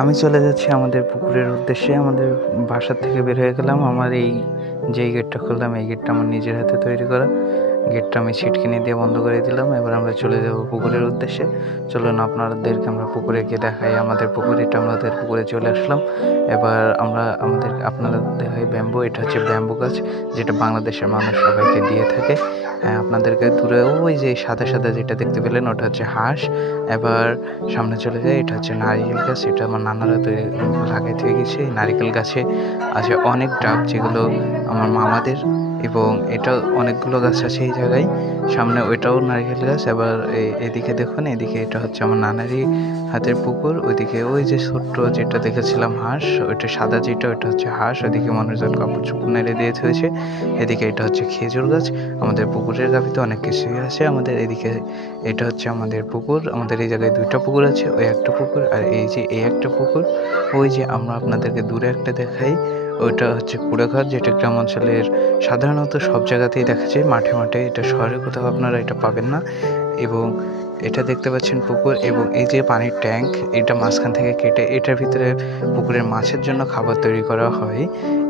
আমি চলে যাচ্ছি আমাদের পুকুরের উদ্দেশ্যে। আমাদের বাসা থেকে বের হয়ে গেলাম। আমার যেই গেটটা খুললাম, এই গেটটা আমার নিজের হাতে তৈরি করা। গেটটা আমি ছিটকিনি দিয়ে বন্ধ করে দিলাম। এবার আমরা চলে যাব পুকুরের উদ্দেশ্যে। চলুন আপনাদেরকে আমরা পুকুরে গিয়ে দেখাই আমাদের পুকুর। এটা আমাদের পুকুরে চলে আসলাম। এবার আপনাদের দেখাই ব্যাম্বু। এটা হচ্ছে ব্যাম্বু গাছ, যেটা বাংলাদেশের মানুষ সবাইকে দিয়ে থাকে। আপনাদেরকে দূরে ওই যে সাদা সাদা যেটা দেখতে পেলেন, ওটা হচ্ছে হাঁস। এবার সামনে চলে যায়, এটা হচ্ছে নারিকেল গাছ। এটা আমার নানারা লাগাইতে গেছে। এই নারিকেল গাছে আছে অনেক ডাব, যেগুলো আমার মামাদের, এবং এটা অনেকগুলো গাছ আছে এই জায়গায়। সামনে ওইটাও নারকেল গাছ। এবার এদিকে দেখুন, এদিকে এটা হচ্ছে আমার নানারই হাতের পুকুর। ওইদিকে ওই যে ছোট্ট যেটা দেখেছিলাম হাঁস, ওইটা সাদা যেটা, ওইটা হচ্ছে হাঁস। ওইদিকে মানুষজন কাপড় চোপড় নেড়ে দিয়ে হয়েছে। এদিকে এটা হচ্ছে খেজুর গাছ। আমাদের পুকুরের গাভিতে অনেক কিছুই আছে। আমাদের এদিকে এটা হচ্ছে আমাদের পুকুর। আমাদের এই জায়গায় দুইটা পুকুর আছে, ওই একটা পুকুর আর এই একটা পুকুর। ওই যে আমরা আপনাদেরকে দূরে একটা দেখাই, ওইটা হচ্ছে কুড়াঘর, যেটা গ্রাম অঞ্চলের সাধারণত সব জায়গাতেই দেখা যায়, মাঠে মাঠে। এটা শহরে কোথাও আপনারা এটা পাবেন না। এবং এটা দেখতে পাচ্ছেন পুকুর, এবং এই যে পানির ট্যাঙ্ক, এটা মাঝখান থেকে কেটে এটার ভিতরে পুকুরের মাছের জন্য খাবার তৈরি করা হয়।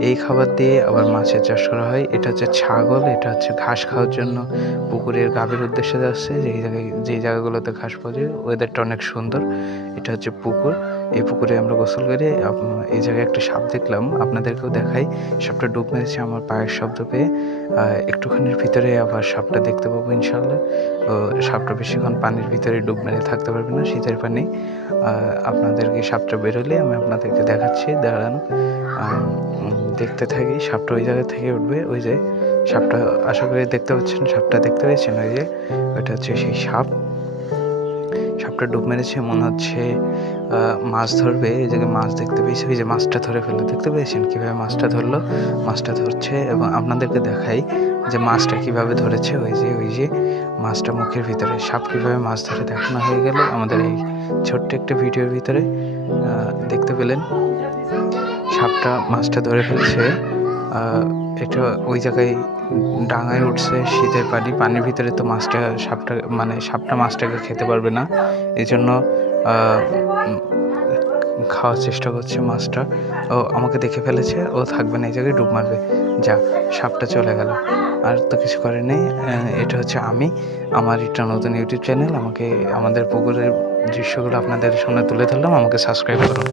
এই খাবার দিয়ে আবার মাছের চাষ করা হয়। এটা হচ্ছে ছাগল, এটা হচ্ছে ঘাস খাওয়ার জন্য পুকুরের গাভীর উদ্দেশ্যে যাচ্ছে। যেই জায়গাগুলোতে ঘাস পাওয়া যায়, ওয়েদারটা অনেক সুন্দর। এটা হচ্ছে পুকুর। এই পুকুরে আমরা গোসল করে এই জায়গায় একটা সাপ দেখলাম, আপনাদেরকেও দেখাই। সাপটা ডুব মেরেছে আমার পায়ের শব্দ পেয়ে। একটুখানির ভিতরে আবার সাপটা দেখতে পাবো ইনশাল্লাহ। সাপটা বেশিক্ষণ পানির ভিতরে ডুব মেরে থাকতে পারবে না, শীতের পানি। আপনাদেরকে সাপটা বেরোলে আমি আপনাদেরকে দেখাচ্ছি, দাঁড়ান। দেখতে থাকি। সাপটা ওই জায়গা থেকে উঠবে। ওই যে সাপটা, আশা করি দেখতে পাচ্ছেন, সাপটা দেখতে পেয়েছেন? ওই যে ওইটা হচ্ছে সেই সাপ। সাপটা ডুব মেরেছে, মনে হচ্ছে মাছ ধরবে। এই জায়গায় মাছ দেখতে পেয়েছি। ওই যে মাছটা ধরে ফেললো, দেখতে পেয়েছেন কিভাবে মাছটা ধরলো? মাছটা ধরছে, এবং আপনাদেরকে দেখাই যে মাছটা কিভাবে ধরেছে। ওই যে মাছটা মুখের ভিতরে। সাপ কিভাবে মাছ ধরে দেখানো হয়ে গেল আমাদের এই ছোট্ট একটা ভিডিওর ভিতরে। দেখতে পেলেন সাপটা মাছটা ধরে ফেলছে। এটা ওই জায়গায় ডাঙায় উঠছে, শীতের পানির ভিতরে তো সাপটা মাছটাকে খেতে পারবে না। এই জন্য খাওয়ার চেষ্টা করছে মাছটা। ও আমাকে দেখে ফেলেছে, ও থাকবে না, এই জায়গায় ডুব মারবে। যা, সাপটা চলে গেল, আর তো কিছু করে নেই। এটা হচ্ছে আমার একটা নতুন ইউটিউব চ্যানেল। আমাদের পুকুরের দৃশ্যগুলো আপনাদের সামনে তুলে ধরলাম। আমাকে সাবস্ক্রাইব করুন।